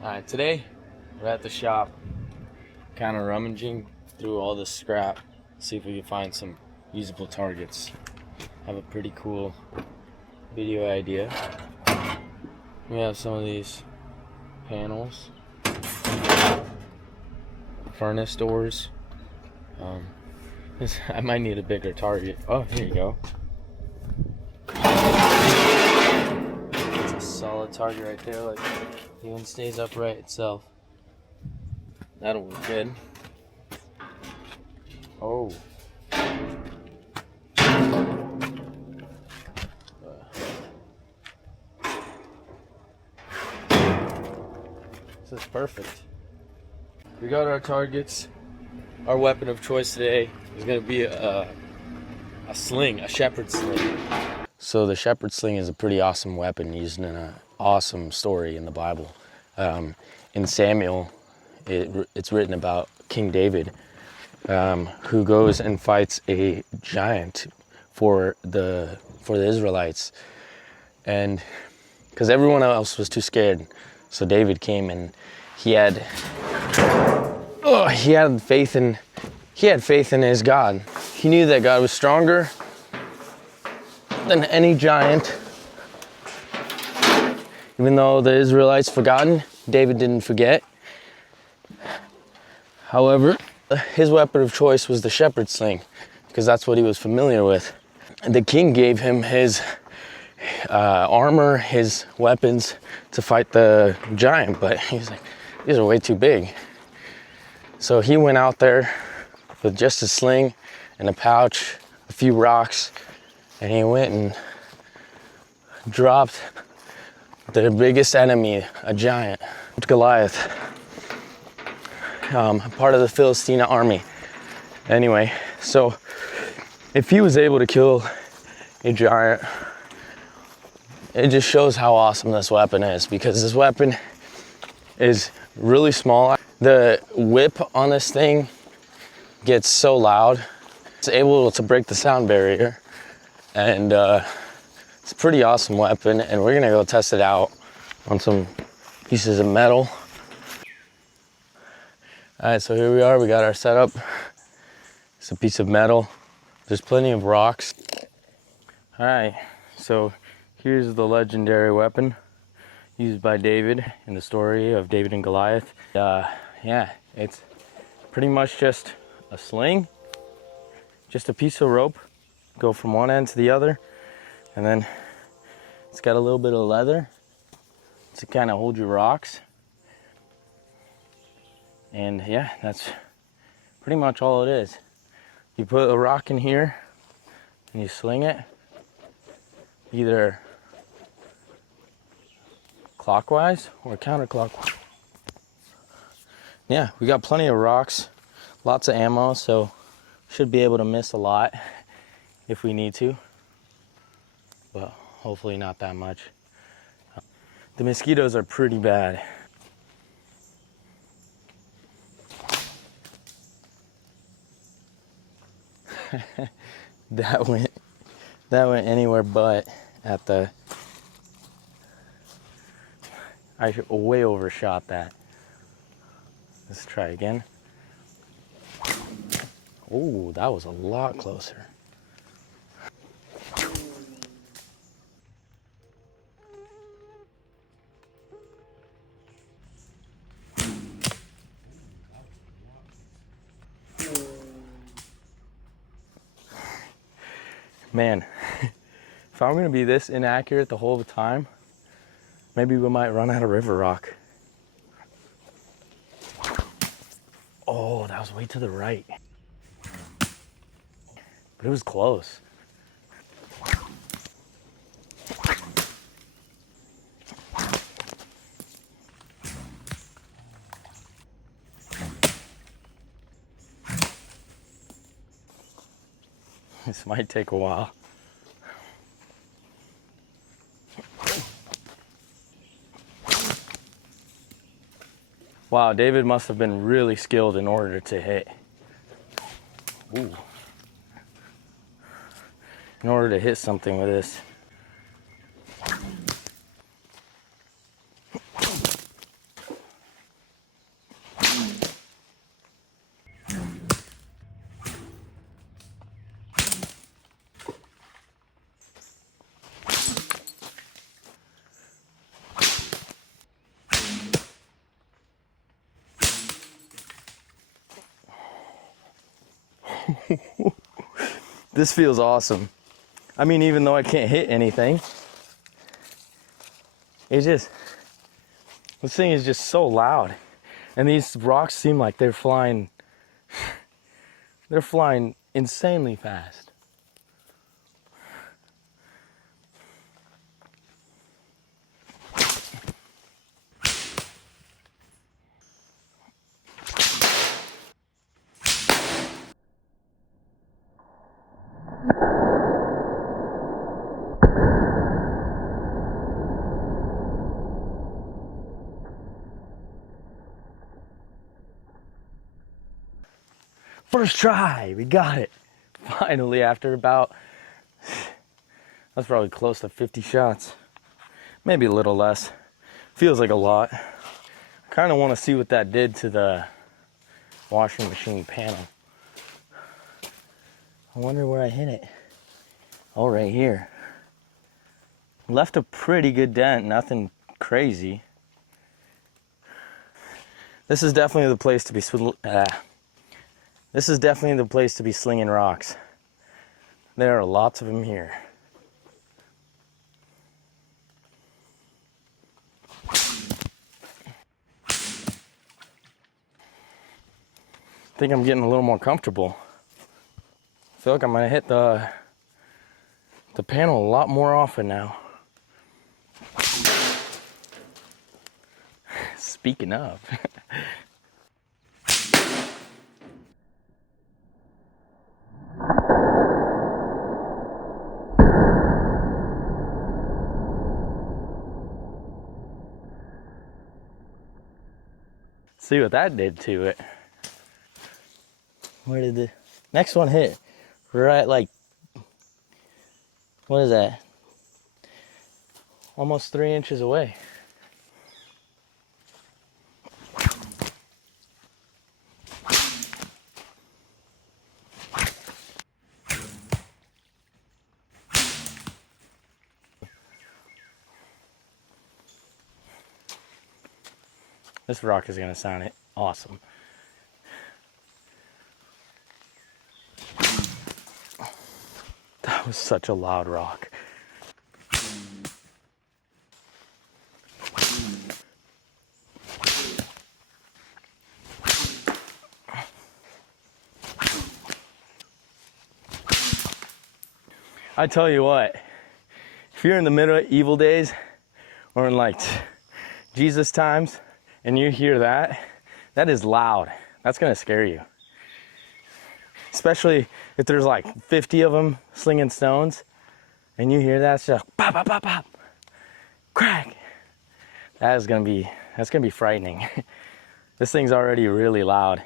Alright, today we're at the shop, kind of rummaging through all this scrap, see if we can find some usable targets. Have a pretty cool video idea. We have some of these panels, furnace doors. I might need a bigger target. Oh, here you go. It's a solid target right there, like even stays upright itself. That'll work good. Oh. This is perfect. We got our targets. Our weapon of choice today is going to be a sling, a shepherd sling. So the shepherd sling is a pretty awesome weapon used in an awesome story in the Bible. In Samuel, it's written about King David, who goes and fights a giant for the Israelites, and because everyone else was too scared, so David came and he had faith in his God. He knew that God was stronger than any giant. Even though the Israelites forgotten, David didn't forget. However, his weapon of choice was the shepherd sling, because that's what he was familiar with. And the king gave him his armor, his weapons to fight the giant, but he's like, these are way too big. So he went out there with just a sling and a pouch, a few rocks, and he went and dropped the biggest enemy, a giant, Goliath, part of the Philistine army. Anyway, so if he was able to kill a giant, it just shows how awesome this weapon is, because this weapon is really small. The whip on this thing gets so loud, it's able to break the sound barrier, and it's a pretty awesome weapon, and we're gonna go test it out on some pieces of metal. All right, so here we are, we got our setup. It's a piece of metal. There's plenty of rocks. All right, so here's the legendary weapon used by David in the story of David and Goliath. Yeah, it's pretty much just a sling, just a piece of rope, go from one end to the other, and then it's got a little bit of leather to kind of hold your rocks. And yeah, that's pretty much all it is. You put a rock in here and you sling it either clockwise or counterclockwise. Yeah, we got plenty of rocks, lots of ammo, so should be able to miss a lot if we need to, but hopefully not that much. The mosquitoes are pretty bad. that went anywhere but at the, I way overshot that. Let's try again. Oh, that was a lot closer. Man, if I'm gonna be this inaccurate the whole time, maybe we might run out of river rock. Oh, that was way to the right. But it was close. This might take a while. Wow, David must have been really skilled in order to hit. Ooh. In order to hit something with this. This feels awesome. I mean, even though I can't hit anything, it's just, this thing is just so loud. And these rocks seem like they're flying insanely fast. First try, we got it. Finally, after about, that's probably close to 50 shots. Maybe a little less. Feels like a lot. I kind of want to see what that did to the washing machine panel. I wonder where I hit it. Oh, right here. Left a pretty good dent, nothing crazy. This is definitely the place to be This is definitely the place to be slinging rocks. There are lots of them here. I think I'm getting a little more comfortable. I feel like I'm gonna hit the panel a lot more often now. Speaking of. See what that did to it. Where did the next one hit? Right, like, what is that? Almost 3 inches away. This rock is gonna sound awesome. That was such a loud rock. I tell you what, if you're in the medieval days or in like Jesus times and you hear that, that is loud. That's gonna scare you. Especially if there's like 50 of them slinging stones and you hear that, it's just pop, pop, pop, pop, crack. That's gonna be frightening. This thing's already really loud.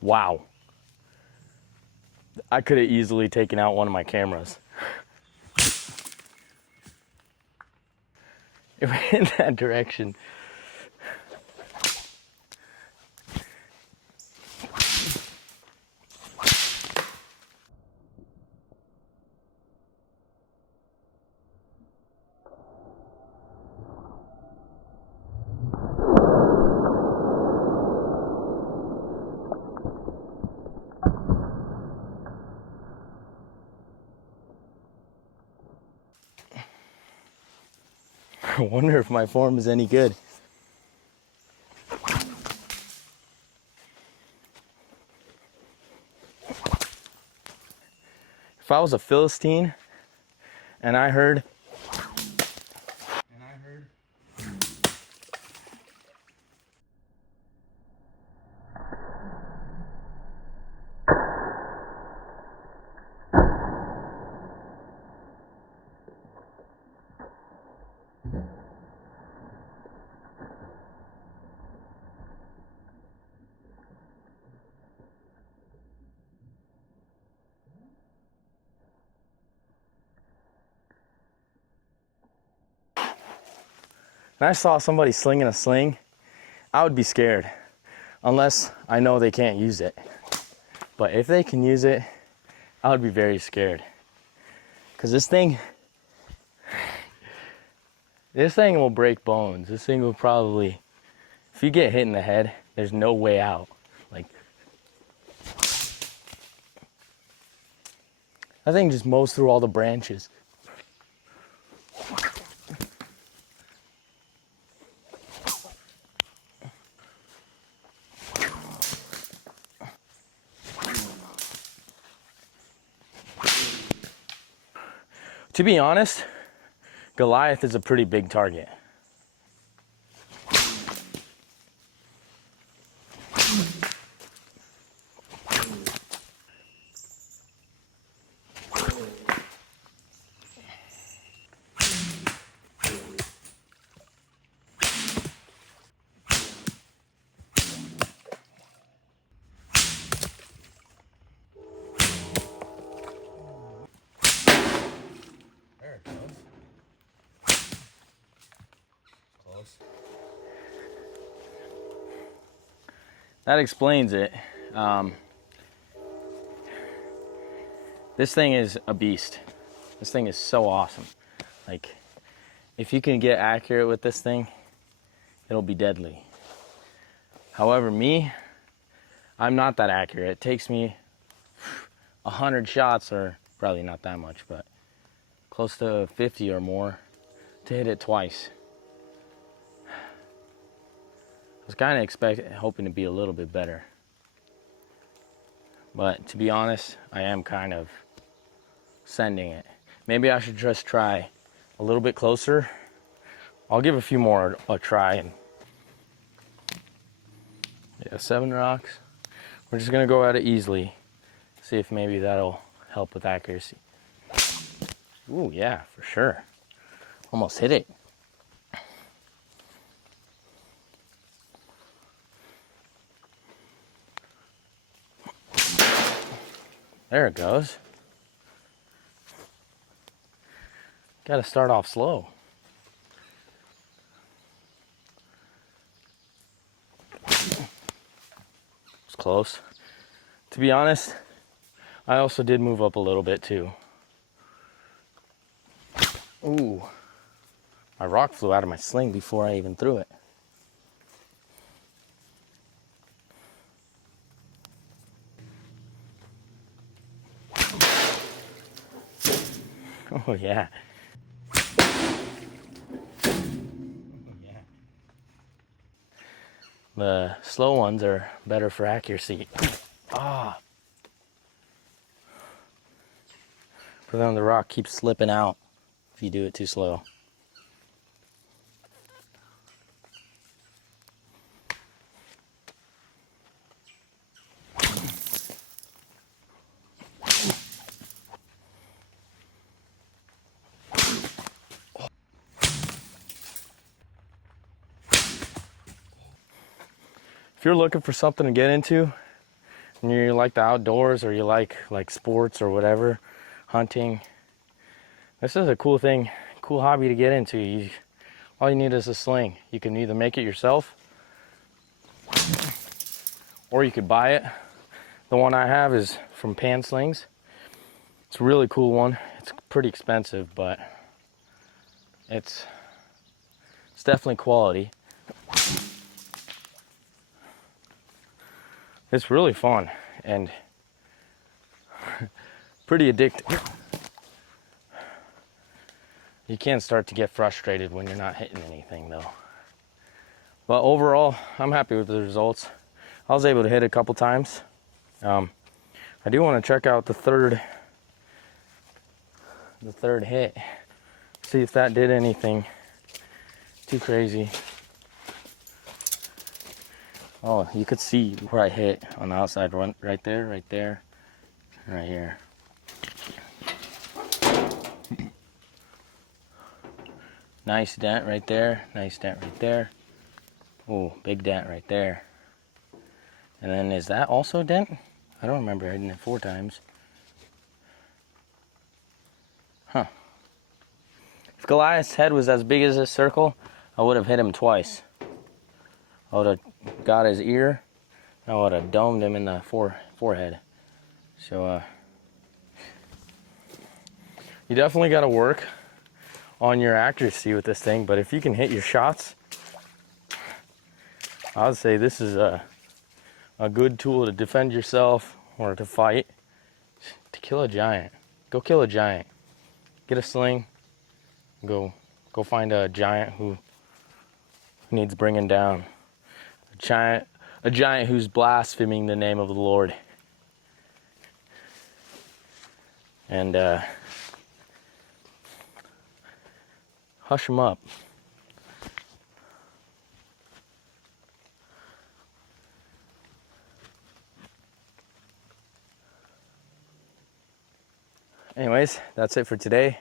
Wow. I could have easily taken out one of my cameras. It went in that direction. I wonder if my form is any good. If I was a Philistine and I heard and I saw somebody slinging a sling, I would be scared. Unless I know they can't use it. But if they can use it, I would be very scared. Because this thing will break bones. This thing will probably, if you get hit in the head, There's no way out. Like, that thing just mows through all the branches. To be honest, Goliath is a pretty big target. There it goes. Close. That explains it. This thing is a beast. This thing is so awesome. Like, if you can get accurate with this thing, it'll be deadly. However, I'm not that accurate. It takes me 100 shots, or probably not that much, but close to 50 or more to hit it twice. I was kind of hoping to be a little bit better. But to be honest, I am kind of sending it. Maybe I should just try a little bit closer. I'll give a few more a try. And yeah, 7 rocks. We're just gonna go at it easily. See if maybe that'll help with accuracy. Ooh, yeah, for sure. Almost hit it. There it goes. Got to start off slow. It's close. To be honest, I also did move up a little bit too. Ooh. My rock flew out of my sling before I even threw it. Oh yeah. The slow ones are better for accuracy. Ah. But then the rock keeps slipping out if you do it too slow. If you're looking for something to get into, and you like the outdoors, or you like sports or whatever, hunting, this is a cool thing, cool hobby to get into. All you need is a sling. You can either make it yourself, or you could buy it. The one I have is from Pan Slings. It's a really cool one. It's pretty expensive, but it's definitely quality. It's really fun and pretty addictive. You can start to get frustrated when you're not hitting anything though. But overall, I'm happy with the results. I was able to hit a couple times. I do want to check out the third hit. See if that did anything too crazy. Oh, you could see where I hit on the outside, right there, right there, right here. Nice dent right there, nice dent right there. Oh, big dent right there. And then is that also a dent? I don't remember hitting it 4 times. Huh. If Goliath's head was as big as this circle, I would have hit him twice. I would have got his ear, I would have domed him in the forehead. So you definitely got to work on your accuracy with this thing, but if you can hit your shots, I would say this is a good tool to defend yourself or to fight, to kill a giant. Go kill a giant. Get a sling. Go find a giant who needs bringing down. A giant who's blaspheming the name of the Lord. And hush him up. Anyways, that's it for today.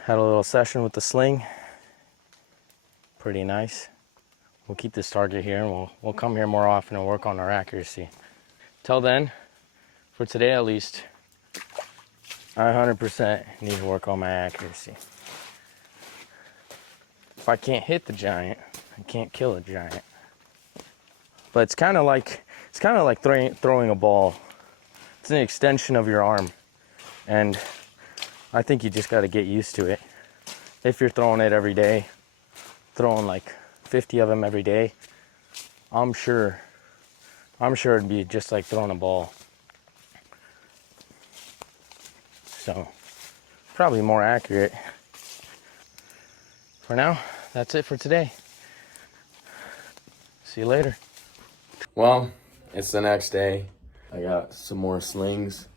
Had a little session with the sling. Pretty nice. We'll keep this target here, and we'll come here more often and work on our accuracy. Till then, for today at least, I 100% need to work on my accuracy. If I can't hit the giant, I can't kill a giant. But it's kind of like throwing a ball. It's an extension of your arm, and I think you just got to get used to it. If you're throwing it every day, throwing like 50 of them every day, I'm sure it'd be just like throwing a ball. So probably more accurate. For now, that's it for today. See you later. Well, it's the next day. I got some more slings.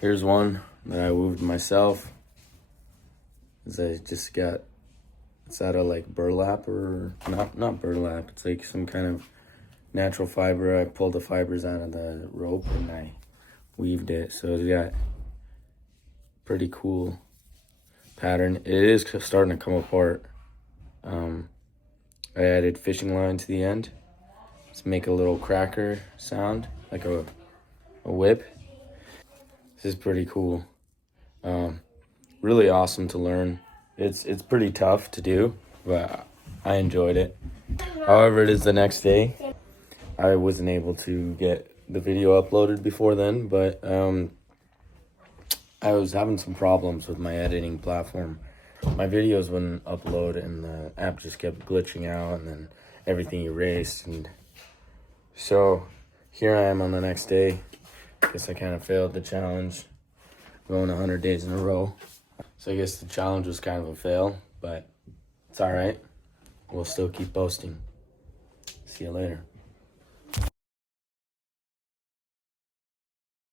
Here's one that I wooved myself. It's out of like burlap, or not burlap. It's like some kind of natural fiber. I pulled the fibers out of the rope and I weaved it. So it's got pretty cool pattern. It is starting to come apart. I added fishing line to the end to make a little cracker sound, like a whip. This is pretty cool. Really awesome to learn. It's pretty tough to do, but I enjoyed it. However, it is the next day. I wasn't able to get the video uploaded before then, but I was having some problems with my editing platform. My videos wouldn't upload and the app just kept glitching out and then everything erased. And so here I am on the next day. Guess I kind of failed the challenge, going 100 days in a row. So I guess the challenge was kind of a fail, but it's all right. We'll still keep posting. See you later.